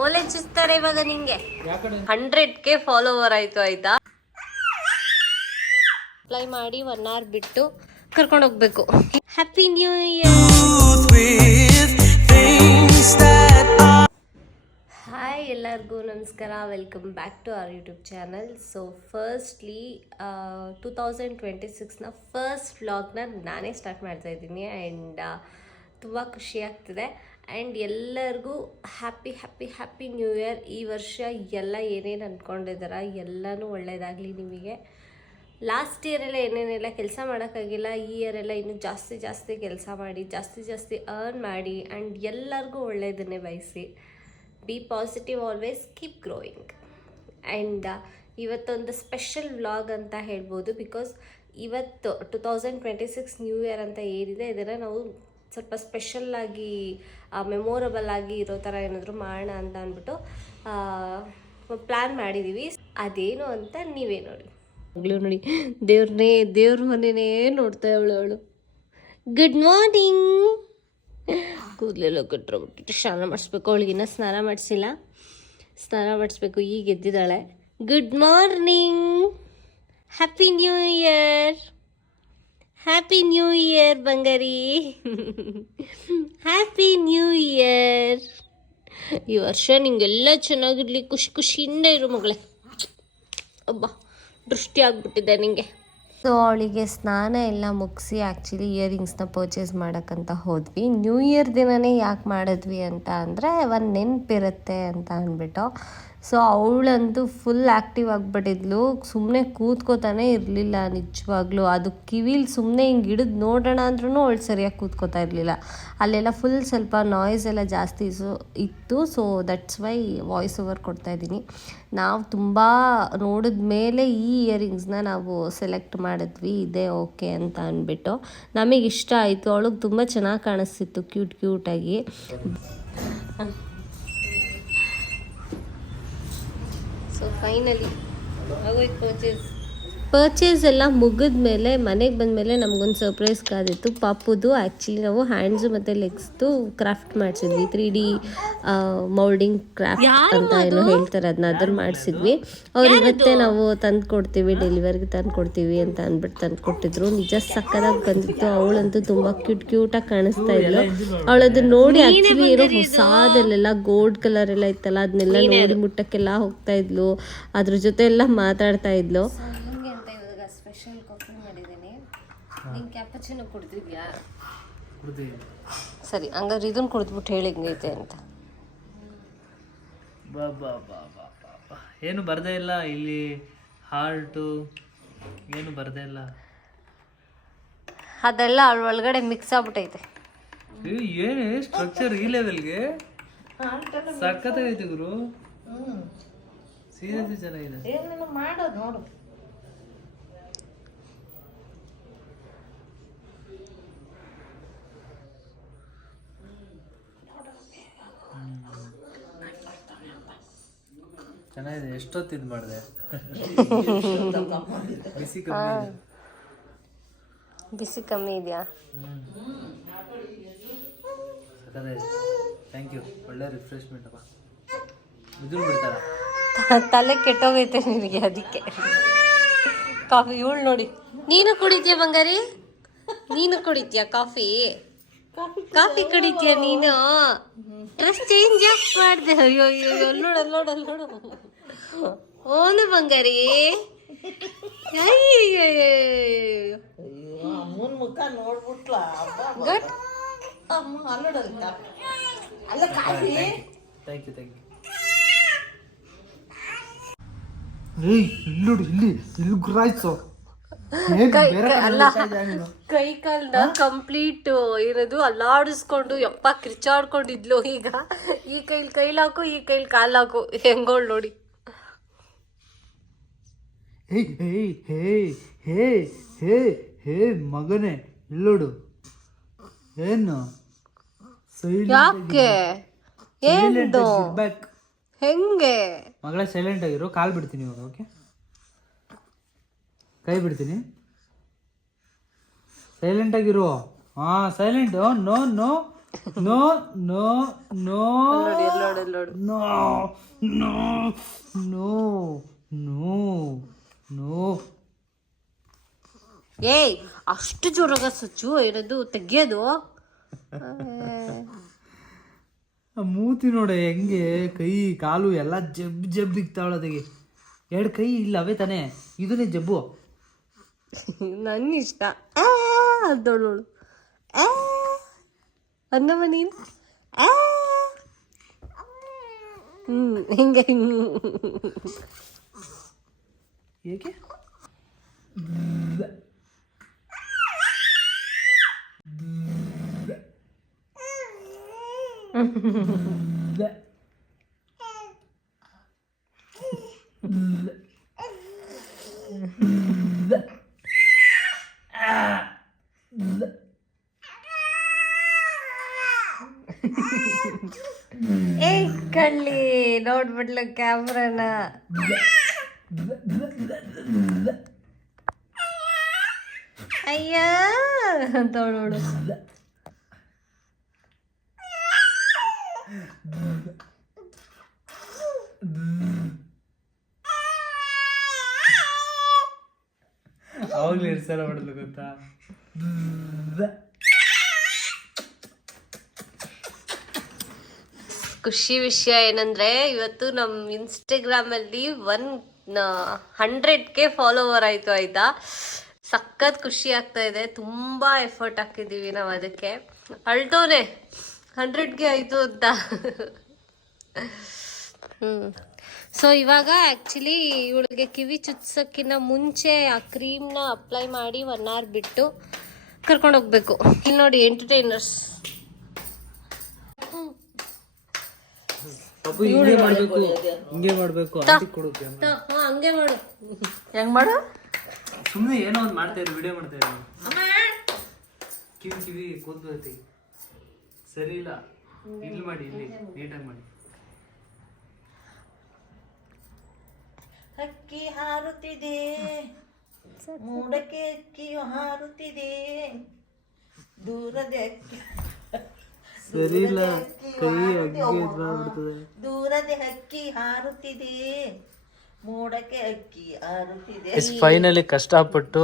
ಓಲೆ ಚುಸ್ತಾರೆ ಇವಾಗ ನಿಂಗೆ. ಹಂಡ್ರೆಡ್ ಕೆ ಫಾಲೋವರ್ ಆಯ್ತು ಆಯ್ತಾ? ಅಪ್ಲೈ ಮಾಡಿ ಒನ್ ಅವರ್ ಬಿಟ್ಟು ಕರ್ಕೊಂಡು ಹೋಗ್ಬೇಕು. ಹ್ಯಾಪಿ ನ್ಯೂ ಇಯರ್ ಹಾಯ್ ಎಲ್ಲರಿಗೂ ನಮಸ್ಕಾರ. Welcome back to our YouTube channel so firstly two thousand twenty ಸಿಕ್ಸ್ನ first ವ್ಲಾಗ್ನ ನಾನೇ ಸ್ಟಾರ್ಟ್ ಮಾಡ್ತಾ ಇದ್ದೀನಿ. ಆ್ಯಂಡ್ ತುಂಬ ಖುಷಿಯಾಗ್ತಿದೆ ಆ್ಯಂಡ್ ಎಲ್ಲರಿಗೂ happy happy happy new year ಈ ವರ್ಷ ಎಲ್ಲ ಏನೇನು ಅಂದ್ಕೊಂಡಿದ್ದಾರ ಎಲ್ಲನೂ ಒಳ್ಳೆಯದಾಗಲಿ ನಿಮಗೆ. ಲಾಸ್ಟ್ ಇಯರೆಲ್ಲ ಏನೇನೆಲ್ಲ ಕೆಲಸ ಮಾಡೋಕ್ಕಾಗಿಲ್ಲ, ಈ ಇಯರೆಲ್ಲ ಇನ್ನೂ ಜಾಸ್ತಿ ಜಾಸ್ತಿ ಕೆಲಸ ಮಾಡಿ, ಜಾಸ್ತಿ ಜಾಸ್ತಿ ಅರ್ನ್ ಮಾಡಿ ಆ್ಯಂಡ್ ಎಲ್ಲರಿಗೂ ಒಳ್ಳೆಯದನ್ನೇ ಬಯಸಿ. Be positive always keep growing and ಇವತ್ತೊಂದು ಸ್ಪೆಷಲ್ ವ್ಲಾಗ್ ಅಂತ ಹೇಳ್ಬೋದು ಬಿಕಾಸ್ ಇವತ್ತು two thousand twenty six new year ಅಂತ ಏನಿದೆ, ಇದನ್ನು ನಾವು ಸ್ವಲ್ಪ ಸ್ಪೆಷಲ್ಲಾಗಿ ಮೆಮೊರಬಲ್ ಆಗಿ ಇರೋ ಥರ ಏನಾದರೂ ಮಾಡೋಣ ಅಂತ ಅಂದ್ಬಿಟ್ಟು ಪ್ಲ್ಯಾನ್ ಮಾಡಿದ್ದೀವಿ ಅದೇನು ಅಂತ ನೀವೇ ನೋಡಿ. ನೋಡಿ ದೇವ್ರನ್ನೇ ದೇವ್ರ ಮನೆನೇ ನೋಡ್ತಾ ಅವಳು ಅವಳು. ಗುಡ್ ಮಾರ್ನಿಂಗ್ ಕೂದಲೆಲ್ಲ ಕಟ್ಟಿಬಿಟ್ಟು ಸ್ನಾನ ಮಾಡಿಸ್ಬೇಕು. ಅವಳಿಗಿನ್ನ ಸ್ನಾನ ಮಾಡಿಸಿಲ್ಲ. ಸ್ನಾನ ಮಾಡಿಸ್ಬೇಕು, ಈಗ ಎದ್ದಿದ್ದಾಳೆ. Good morning happy new year happy new year ಬಂಗಾರಿ. ಹ್ಯಾಪಿ ನ್ಯೂ ಇಯರ್ ಈ ವರ್ಷ ನಿಂಗೆಲ್ಲ ಚೆನ್ನಾಗಿರಲಿ, ಖುಷಿ ಖುಷಿಯಿಂದ ಇರು ಮಗಳೇ. ಒಬ್ಬ ದೃಷ್ಟಿ ಆಗ್ಬಿಟ್ಟಿದೆ ನಿಂಗೆ. ಸೊ ಅವಳಿಗೆ ಸ್ನಾನ ಎಲ್ಲ ಮುಗಿಸಿ ಆ್ಯಕ್ಚುಲಿ ಇಯರಿಂಗ್ಸ್ನ ಪರ್ಚೇಸ್ ಮಾಡೋಕ್ಕಂತ ಹೋದ್ವಿ. ನ್ಯೂ ಇಯರ್ ದಿನನೇ ಯಾಕೆ ಮಾಡಿದ್ವಿ ಅಂತ ಅಂದರೆ, ಒಂದು ನೆನಪಿರುತ್ತೆ ಅಂತ ಅಂದ್ಬಿಟ್ಟು. ಸೊ ಅವಳಂತೂ ಫುಲ್ ಆ್ಯಕ್ಟಿವ್ ಆಗಿಬಿಟ್ಟಿದ್ಲು. ಸುಮ್ಮನೆ ಕೂತ್ಕೋತಾನೆ ಇರಲಿಲ್ಲ ನಿಜವಾಗ್ಲೂ. ಅದು ಕಿವಿಲಿ ಸುಮ್ಮನೆ ಹಿಂಗೆ ಹಿಡಿದು ನೋಡೋಣ ಅಂದ್ರೂ ಅವಳು ಸರಿಯಾಗಿ ಕೂತ್ಕೋತಾ ಇರಲಿಲ್ಲ. ಅಲ್ಲೆಲ್ಲ ಫುಲ್ ಸ್ವಲ್ಪ ನಾಯ್ಸ್ ಎಲ್ಲ ಜಾಸ್ತಿ ಸೊ ಇತ್ತು. So that's why voice over ಕೊಡ್ತಾ ಇದ್ದೀನಿ. ನಾವು ತುಂಬ ನೋಡಿದ ಮೇಲೆ ಈ ಇಯರಿಂಗ್ಸ್ನ ನಾವು ಸೆಲೆಕ್ಟ್ ಮಾಡಿದ್ವಿ. ಇದೇ ಓಕೆ ಅಂತ ಅಂದ್ಬಿಟ್ಟು ನಮಗೆ ಇಷ್ಟ ಆಯಿತು. ಅವಳಿಗೆ ತುಂಬ ಚೆನ್ನಾಗಿ ಕಾಣಿಸ್ತಿತ್ತು. ಕ್ಯೂಟ್ ಕ್ಯೂಟಾಗಿ ಸೊ ಫೈನಲಿ ಆಗೋಯ್ತು ಪರ್ಚೇಸ್ ಪರ್ಚೇಸ್ ಎಲ್ಲ ಮುಗಿದ ಮೇಲೆ ಮನೆಗೆ ಬಂದಮೇಲೆ ನಮಗೊಂದು ಸರ್ಪ್ರೈಸ್ ಕಾದಿತ್ತು. ಪಾಪುದು ಆ್ಯಕ್ಚುಲಿ ನಾವು ಹ್ಯಾಂಡ್ಸು ಮತ್ತು ಲೆಗ್ಸ್ದು ಕ್ರಾಫ್ಟ್ ಮಾಡಿಸಿದ್ವಿ. ತ್ರೀ ಡಿ ಮೌಲ್ಡಿಂಗ್ ಕ್ರಾಫ್ಟ್ ಅಂತ ಏನೋ ಹೇಳ್ತಾರೆ ಅದನ್ನ ಅದ್ರ ಮಾಡಿಸಿದ್ವಿ. ಅವ್ರು ಇವತ್ತೇ ನಾವು ತಂದು ಕೊಡ್ತೀವಿ ಡೆಲಿವರಿಗೆ ತಂದು ಕೊಡ್ತೀವಿ ಅಂತ ಅಂದ್ಬಿಟ್ಟು ತಂದು ಕೊಟ್ಟಿದ್ರು ನಿಜ ಸಕ್ಕದಾಗಿ ಬಂದಿತ್ತು. ಅವಳಂತೂ ತುಂಬ ಕ್ಯೂಟ್ ಕ್ಯೂಟಾಗಿ ಕಾಣಿಸ್ತಾ ಇದ್ಲು. ಅವಳದು ನೋಡಿ ಆ್ಯಕ್ಚುಲಿ ಏನೋ ಹೊಸದಲ್ಲೆಲ್ಲ ಗೋಲ್ಡ್ ಕಲರ್ ಎಲ್ಲ ಇತ್ತಲ್ಲ ಅದನ್ನೆಲ್ಲ ನೋಡಿ ಮುಟ್ಟಕ್ಕೆಲ್ಲ ಹೋಗ್ತಾ ಇದ್ಲು. ಅದ್ರ ಜೊತೆ ಎಲ್ಲ ಮಾತಾಡ್ತಾ ಇದ್ಲು. ಕುಡ್ದಿದ್ಯಾ? ಸರಿ ಹಂಗಾದ್ರೆ ಇದನ್ನ ಕುಡಿದ್ಬಿಟ್ಟು ಹೇಳಿ ಹಿಂಗೈತೆ ಅಂತ. ಬಾ ಬಾ ಬಾ ಬಾ ಬಾ ಬಾ. ಏನು ಬರದೇ ಇಲ್ಲ ಇಲ್ಲಿ ಹಾರ್ಟು ಏನು ಬರದೇ ಇಲ್ಲ. ಅದೆಲ್ಲ ಅವಳ ಒಳಗಡೆ ಮಿಕ್ಸ್ ಆಗ್ಬಿಟ್ಟೈತೆ. ಏನು ಸ್ಟ್ರಕ್ಚರ್ ಈ ಲೆವೆಲ್ಗೆ ಸಖತ್ತಾಗೈತೆ ಗುರು. ಸೀರಿಯಸ್ ಚೆನ್ನಾಗಿದೆ. ಚೆನ್ನಾಗಿದೆ. ಎಷ್ಟೊತ್ತು ಇದು ಮಾಡಿದೆ? ಬಿಸಿ ಕಮ್ಮಿ. ಬಿಸಿ ಕಮ್ಮಿ ಇದೆಯಾ? ಥ್ಯಾಂಕ್ ಯು ಒಳ್ಳೆ ರಿಫ್ರೆಶ್ಮೆಂಟ್ ಅಪ್ಪ. ಬಿದ್ರು ಬಿಡ್ತಾರ? ತಲೆ ಕೆಟ್ಟೋಗೈತೆ ನಿನಗೆ ಅದಕ್ಕೆ. ಕಾಫಿ ಇವಳು ನೋಡಿ. ನೀನು ಕುಡಿದ್ಯಾ ಬಂಗಾರಿ? ನೀನು ಕುಡಿತೀಯ ಕಾಫಿ? ಕಾಫಿ ಕುಡಿತೀಯ ನೀನು? ಡ್ರೆಸ್ ಚೇಂಜ್ ಯಾಕೆ ಮಾಡಿದೆ. ಅಯ್ಯೋ ಅಯ್ಯೋ ನೋಡ ನೋಡ ನೋಡ ಓನು ಬಂಗಾರಿ. ಅಮ್ಮನ ಮುಖ ನೋಡ್ಬಿಟ್ಲ ಅಲ್ಲ coffee thank you thank you ಇಲ್ಲಿ ಇಲ್ಲಿ ಇಲ್ಲಿ ಅಲ್ಲ ಕೈ ಕಾಲ್ನ ಕಂಪ್ಲೀಟ್ ಏನದು ಅಲ್ಲಾಡಿಸ್ಕೊಂಡು ಯಪ್ಪ ಕಿರ್ಚಾಡ್ಕೊಂಡಿದ್ಲು ಈಗ. ಈ ಕೈಲಿ ಕೈಲಾಕು ಈ ಕೈಲಿ ಕಾಲಾಕು ಹೆಂಗೋಳ್ ನೋಡಿ. ಹೇ ಹೇ ಹೇ ಹೇ ಹೇ ಹೇ ಮಗನೇ ಇಲ್ಲೋಡು ಏನು? ಯಾಕೆ? ಏನು? ಹೆಂಗೆ? ಮಗಳ ಸೈಲೆಂಟ್ ಆಗಿರೋ. ಕಾಲ್ ಬಿಡ್ತೀನಿ ಇವಾಗ ಓಕೆ ಕೈ ಬಿಡ್ತೀನಿ. ಸೈಲೆಂಟ್ ಆಗಿರು. ಹಾ silent no no no no no no no no no no. ಏಯ್ ಅಷ್ಟು ಜೋರಾಗ ಸಚ್ಚು ಏನದು ತೆಗಿಯೋದು? ಮೂತಿ ನೋಡ ಹೆಂಗೆ ಕೈ ಕಾಲು ಎಲ್ಲ ಜಬ್ ಜಬ್ ಇಕ್ತಾವಳ ಅದಕ್ಕೆ ಎರಡು ಕೈ ಇಲ್ಲ ಅವೇ ತಾನೇ? ಇದನ್ನೇ ಜಬ್ಬು. ನನ್ನ ಇಷ್ಟ ಆ ಅಂತೋಳು ನೋಡು ಆ ಅನ್ನಮ್ಮ ನೀನು ಆ ಹ್ಮ್ ಹಿಂಗೆ ಏಕೆ ಏ ಕಳ್ಳಿ ನೋಡ್ಬಿಡ್ಲು ಕ್ಯಾಮ್ರಾನ. ಅಯ್ಯ ಅಂತ ನೋಡು ಅವಾಗ್ಲೂ ಸಲ ಮಾಡಿದ್ಲು ಗೊತ್ತಾ? ಖುಷಿ ವಿಷಯ ಏನಂದ್ರೆ ಇವತ್ತು ನಮ್ಮ ಇನ್ಸ್ಟಾಗ್ರಾಮಲ್ಲಿ ಒನ್ ಹಂಡ್ರೆಡ್ ಕೆ ಫಾಲೋವರ್ ಆಯ್ತು ಆಯ್ತಾ? ಸಖತ್ ಖುಷಿ ಆಗ್ತಾ ಇದೆ. ತುಂಬಾ ಎಫರ್ಟ್ ಹಾಕಿದೀವಿ ನಾವು ಅದಕ್ಕೆ. ಅಳ್ತೋನೆ ಹಂಡ್ರೆಡ್ಗೆ ಆಯ್ತು ಅಂತ. ಹ್ಮ್. ಸೊ ಇವಾಗ ಆ್ಯಕ್ಚುಲಿ ಇವಳಿಗೆ ಕಿವಿ ಚುಚ್ಸೋಕ್ಕಿಂತ ಮುಂಚೆ ಆ ಕ್ರೀಮ್ನ ಅಪ್ಲೈ ಮಾಡಿ ಒನ್ ಅವರ್ ಬಿಟ್ಟು ಕರ್ಕೊಂಡು ಹೋಗ್ಬೇಕು. ಇಲ್ಲಿ ನೋಡಿ ಎಂಟರ್ಟೈನರ್ಸ್ ಅಪ್ಪು ಹಿಂಗೆ ಮಾಡ್ಬೇಕು ಹಿಂಗೆ ಮಾಡ್ಬೇಕು ಆಂಟಿ ಕೊಡುತ್ತೆ ಹಾ ಹಂಗೆ ಮಾಡು. ಹೆಂಗ್ ಮಾಡು? ಸುಮ್ಮನೆ ಏನೋ ಒಂದ್ ಮಾಡ್ತಾ ಇರು ವಿಡಿಯೋ ಮಾಡ್ತಾ ಇರು. ಕಿವಿ ಕಿವಿ ಸರಿ ಇಲ್ಲ. ಇಲ್ಲಿ ಮಾಡಿ ಇಲ್ಲಿ. ನೀಟಾಗಿ ಮಾಡಿ. ಹಕ್ಕಿ ಹಾರುತ್ತಿದೆ. ಮೂಡಕ್ಕೆ ಅಕ್ಕಿಯು ಹಾರುತ್ತಿದೆ. ದೂರದ ಅಕ್ಕಿ. ಸರಿ ಇಲ್ಲ. ಕೈ ಅಗ್ಗಿ ದೂರದ ಹಕ್ಕಿ ಹಾರುತ್ತಿದೆ. ಮೋಡಕ್ಕೆ ಅಕ್ಕಿ ಹಾರುತ್ತಿದೆ. ಫೈನಲಿ ಕಷ್ಟಪಟ್ಟು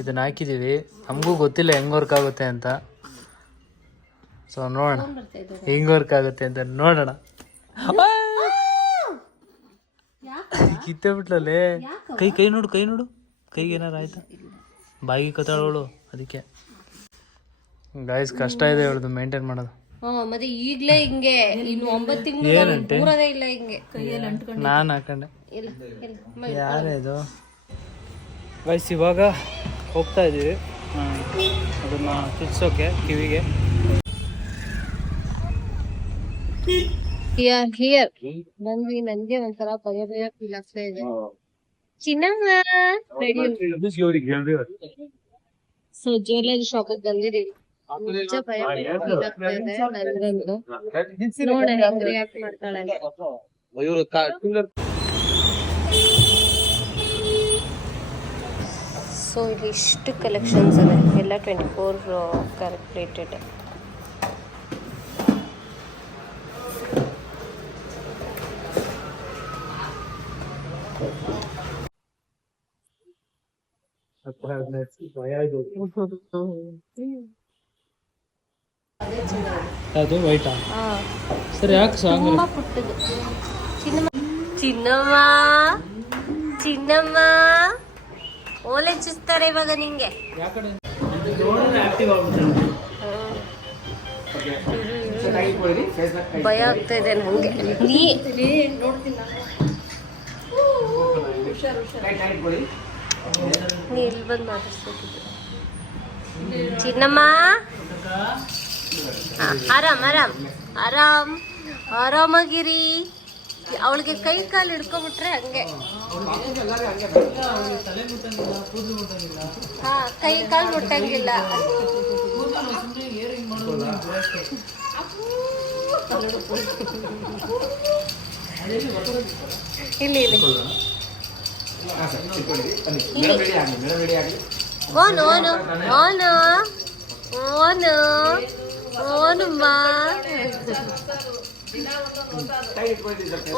ಇದನ್ನ ಹಾಕಿದೀವಿ. ನಮಗೂ ಗೊತ್ತಿಲ್ಲ ಹೆಂಗ್ ವರ್ಕ್ ಆಗುತ್ತೆ ಅಂತ. ಸೊ ನೋಡೋಣ. ಹೆಂಗ್ ವರ್ಕ್ ಆಗುತ್ತೆ ಅಂತ ನೋಡೋಣ. ಕಿತ್ತೇ ಬಿಟ್ಲಲ್ಲೇ? ಕೈ ಕೈ ನೋಡು ಕೈ ನೋಡು. ಕೈಗೆ ಏನಾರ ಆಯ್ತಾ? ಬಾಯಿಗೆ ಕತ್ತಾಳವಳು ಅದಕ್ಕೆ. ಗಾಯ್ಸ್ ಕಷ್ಟ ಇದೆ ಹೇಳುದು ಮೇಂಟೈನ್ ಮಾಡೋದು. ಮತ್ತೆ ಈಗ್ಲೇ ಹಿಂಗೆ ಇನ್ನು ಒಂಬತ್ತು ತಿಂಗಳು ಪೂರನೇ ಇಲ್ಲ ಹಿಂಗೆ. ನಾನು ಹಾಕೊಂಡೆ. ಇಲ್ಲ ಇಲ್ಲ. ಯಾರೇ ಇದು? ಗೈಸ್ ಇವಾಗ ಹೋಗ್ತಾ ಇದ್ದೀವಿ. ಅದನ್ನ ಚುಚ್ಚೋಕೆ ಕಿವಿಗೆ. ಹಿಯರ್ ಹಿಯರ್ ನನ್ಗೆ ಒಂಥರ ಭಯ ಭಯ ಫೀಲ್ ಆಗ್ತಾ ಇದೆ. ಚಿನ್ನಮ್ಮ ಸೊ ಜ್ಯುವೆಲರಿ ಶಾಪ್ ಬಂದಿದೀವಿ ನಿಜ ಭಯ ರಿಯಾಕ್ಟ್ ಮಾಡ್ತಾಳೆ ಅಂತ. ಸೊ ಇಲ್ಲಿ ಇಷ್ಟು ಕಲೆಕ್ಷನ್ಸ್ ಇದೆ. ಎಲ್ಲ ಟ್ವೆಂಟಿ ಫೋರ್ ಕ್ಯಾರೆಟ್ ಪ್ಲೇಟೆಡ್ ಅದು ವೈಟಾ ಸರಿ ಯಾಕೆ ಸಾಂಗ್ ತುಂಬಾ ಪುಟ್ಟದು. ಚಿನ್ನಮ್ಮ. ಚಿನ್ನಮ್ಮ. ಚಿನ್ನಮ್ಮ. ಓಲೆ ಚುಸ್ತಾರೆ ಇವಾಗ ನಿಂಗೆ. ಭಯ ಆಗ್ತಾ ಇದೆ ನಂಗೆ. ನೀ ನೀ ಇಲ್ಲಿ ಬಂದು ಮಾತಾಡ್ಸ್ಬೇಕಿದ್ರು ಚಿನ್ನಮ್ಮ. ಆರಾಮ್ ಆರಾಮ್. ಆರಾಮ್ ಆರಾಮಾಗಿರಿ. ಅವಳಿಗೆ ಕೈ ಕಾಲು ಹಿಡ್ಕೊಂಡ್ಬಿಟ್ರೆ ಹಂಗೆ. ಹಾ ಕೈ ಕಾಲು ಮುಟ್ಟಂಗಿಲ್ಲ. ಇಲ್ಲಿ ಇಲ್ಲಿ. ಓನು ಓನು ಓನು ಓನು. ఓనుమ్మా.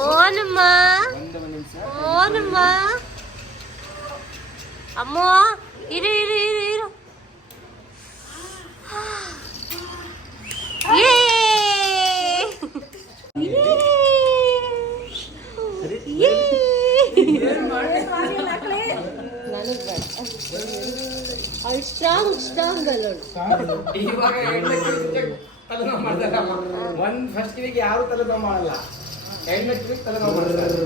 ఓనుమ్మా. ఓనుమ్మా. అమ్మో ఇరు ఇరు. ಸ್ಟ್ರಾಂಗ್ ಅಲ್ಲೋಳು ಇವಾಗ ತಲೆನೋವು ಮಾಡ್ತಾರಮ್ಮ ಒಂದ್ ಫಸ್ಟ್ ಕಿವಿಗೆ ಯಾರು ತಲೆನೋವು ಮಾಡಲ್ಲ. ಹೆಣ್ಮಕ್ಳಿಗೆ ತಲೆನೋವು ಮಾಡ್ತಾರೆ.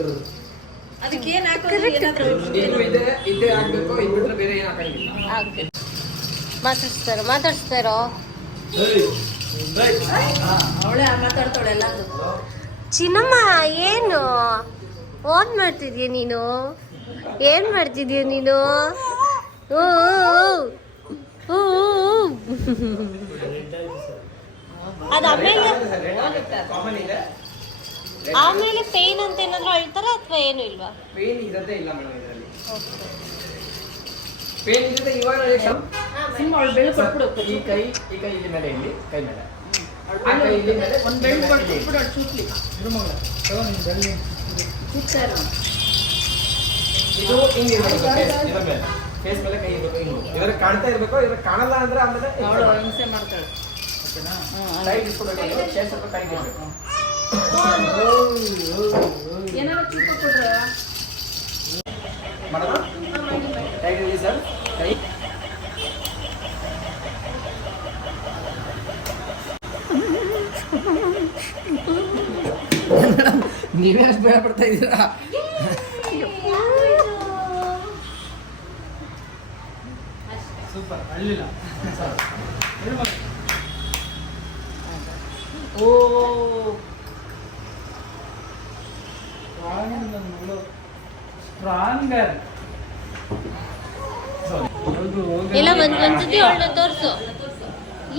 ಅದಕ್ಕೆ ಏನ್ ಹಾಕೋದು ಏನಾದ್ರು ಇದೆ ಇದೆ ಇದೇ ಆಗ್ಬೇಕು ಇದು ಬಿಟ್ರೆ ಬೇರೆ ಏನ್ ಹಾಕಂಗಿಲ್ಲ. ಆಗ್ಬೇಕು. ಮಾತಾಡ್ಸ್ತಾರೋ ಮಾತಾಡ್ಸ್ತಾರೋ? ಅವಳೆ ಮಾತಾಡ್ತಾಳೆ ಎಲ್ಲಾದ್ರು ಚಿನ್ನಮ್ಮ ಏನು? ಓನ್ ಮಾಡ್ತಿದ್ಯಾ ನೀನು? ಏನ್ ಮಾಡ್ತಿದ್ಯಾ ನೀನು? ಊ, ಊ, ಊ, ಊ. ಅದ್ ಆಮೇಲೆ ಪೇನ್ ಅಂತ ಏನಾದ್ರು ಅಳ್ತಾರ ಅಥವಾ ಏನು ಇಲ್ವಾ? ಪೇನ್ ಇರದೇ ಇಲ್ಲ ಮೇಡಮ್ ಇದರಲ್ಲಿ. ಪೇನ್ ಇಲ್ಲದೆ ಇವಾಗ ಈ ಕೈ ಈ ಕೈ ಇಲ್ಲಿ ಮೇಲೆ ಇಲ್ಲಿ ಕೈ ಮೇಲೆ. ಆ ಕೈ ಇಲ್ಲಿ ಮೇಲೆ ಒಂದ್ ಬೆಳ್ಳು ಇದು ಹಿಂಗೆ ಫೇಸ್ ಮೇಲೆ ಕೈ ಇರ್ಬೇಕು ಹಿಂಗೆ. ಇದ್ರ ಕಾಣ್ತಾ ಇರಬೇಕು ಇದ್ರ ಕಾಣಲ್ಲ ಅಂದ್ರೆ ಆಮೇಲೆ ಹಿಂಸೆ ಮಾಡ್ತಾಳೆ. ಕೈ ಸ್ವಲ್ಪ ಕೈ ಇರ್ಬೇಕು ಏನಾರ ಚೂಪ ಕೊಡ್ರ ಮಾಡೋದು ಕೈ ಇರಲಿ ಸರ್. ಕೈ. ನೀವೇ ಅಷ್ಟು ಭಯ ಪಡ್ತಾ ಇದ್ದೀರಾ? ಸೂಪರ್ ಅಳ್ಳಿಲ್ಲ ಓ ಸ್ಟ್ರಾಂಗರ್ ಎಲ್ಲ ಒಂದ್ ಒಂದ್ಸತಿ ಅವಳನ್ನ ತೋರ್ಸು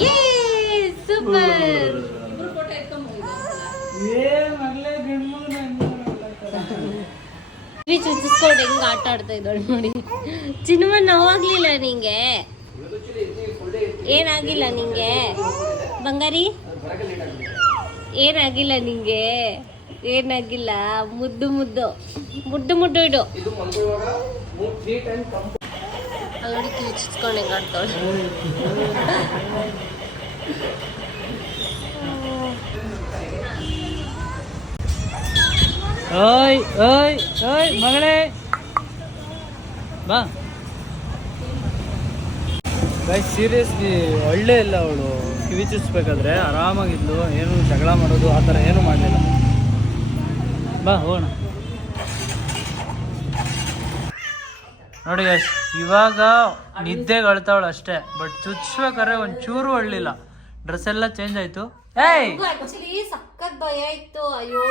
ಯೇ ಸೂಪರ್ ಏ ಮಗಳೇ ಗಂಡ್ಮಗನ ಕಿವಿ ಚುಚ್ಚಿಸ್ಕೊಂಡು ಹೆಂಗ್ ಆಟ ಆಡ್ತಾ ಇದ್ದಾಳೆ ನೋಡಿ. ಚಿನ್ಮ ನೋವಾಗ್ಲಿಲ್ಲ ನಿಂಗೆ? ಏನಾಗಿಲ್ಲ ನಿಂಗೆ? ಬಂಗಾರಿ? ಏನಾಗಿಲ್ಲ ನಿಂಗೆ? ಏನಾಗಿಲ್ಲ? ಮುದ್ದು ಮುದ್ದು. ಮುದ್ದು ಮುದ್ದು ಇಡು. ಇದು ಮಲ್ಕೊಳ್ಳುವಾಗ ತ್ರೀ ಟೈಮ್ ಕಂಪ್ ಅಲ್ಲಿ ಕಿವಿ ಚುಚ್ಕೊಂಡು ಹೆಂಗ್ ಆಡ್ತಾಳೆ ಓಯ್ ಓಯ್ ಓಯ್ ಮಗಳೇ. ಬಾ. ಗೈಸ್ ಸೀರಿಯಸ್ಲಿ ಒಳ್ಳೆ ಇಲ್ಲ ಅವಳು. ಕಿವಿ ಚುಚ್ಬೇಕಾದ್ರೆ ಆರಾಮಾಗಿದ್ಲು ಏನು ಜಗಳ ಮಾಡೋದು ಆ ಥರ ಏನೂ ಮಾಡಲಿಲ್ಲ. ಬಾ ಹೋಗೋಣ. ನೋಡಿ ಗೈಸ್ ಇವಾಗ ನಿದ್ದೆಗೆ ಅಳ್ತಾವಳು ಅಷ್ಟೇ ಬಟ್ ಚುಚ್ಬೇಕಾದ್ರೆ ಒಂಚೂರು ಅಳ್ಳಿಲ್ಲ ಡ್ರೆಸ್ ಎಲ್ಲ ಚೇಂಜ್ ಆಯ್ತು. ಏಯ್! ಸಖತ್ ಭಯ ಇತ್ತು. ಅಯ್ಯೋ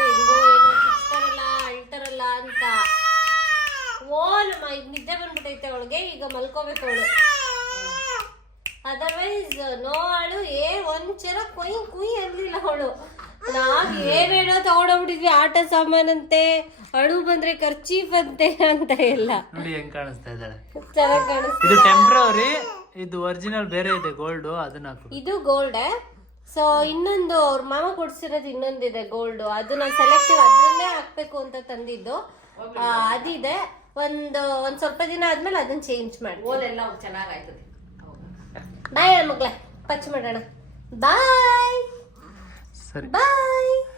ಏನೋ ಅಳ್ತಾರಲ್ಲ ಅಂತ. ಓ ನಮ್ಮ ಈಗ ನಿದ್ದೆ ಬಂದ್ಬಿಟ್ಟೈತೆ ಅವಳಿಗೆ ಈಗ ಮಲ್ಕೋಬೇಕು ಅವಳು. ಅದರ್ವೈಸ್ ನೋ ಅಳು ಏ ಒಂಚರ ಕುಯ್ ಕುಯ್ ಅನ್ಲಿಲ್ಲ ಅವಳು. ನಾವ್ ಏನೇನೋ ತಗೊಂಡೋಗ್ಬಿಟ್ಟಿದ್ವಿ ಆಟ ಸಾಮಾನಂತೆ ಅಳು ಬಂದ್ರೆ ಖರ್ಚೀಫ್ ಅಂತೆ ಅಂತ ಎಲ್ಲ. ನೋಡಿ ಹೆಂಗ್ ಕಾಣಿಸ್ತಾ ಇದ್ದಾಳೆ. ಚೆನ್ನಾಗಿ ಕಾಣಿಸ್ತಾ ಇದು ಟೆಂಪ್ರವರಿ ಇದು ಒರಿಜಿನಲ್ ಬೇರೆ ಇದೆ ಗೋಲ್ಡ್ ಅದನ್ನ ಹಾಕು. ಇದು ಗೋಲ್ಡ್ ಸೊ ಇನ್ನೊಂದು ಅವ್ರ ಮಾಮ ಕೊಡ್ಸಿರೋದು ಇನ್ನೊಂದಿದೆ ಗೋಲ್ಡ್ ಅದು ನಾವು ಸೆಲೆಕ್ಟಿವ್ ಅದ್ರಲ್ಲೇ ಹಾಕ್ಬೇಕು ಅಂತ ತಂದಿದ್ದು. ಆ, ಅದಿದೆ. ಒಂದು ಒಂದ್ ಸ್ವಲ್ಪ ದಿನ ಆದ್ಮೇಲೆ ಅದನ್ನ ಚೇಂಜ್ ಮಾಡಿ ಓಲೆಲ್ಲ ಚೆನ್ನಾಗಾಯ್ತದೆ ಬಾಯ್ ಮಗ್ಳೆ. ಪಚ್ ಮಾಡೋಣ. ಬಾಯ್ ಸರಿ. ಬಾಯ್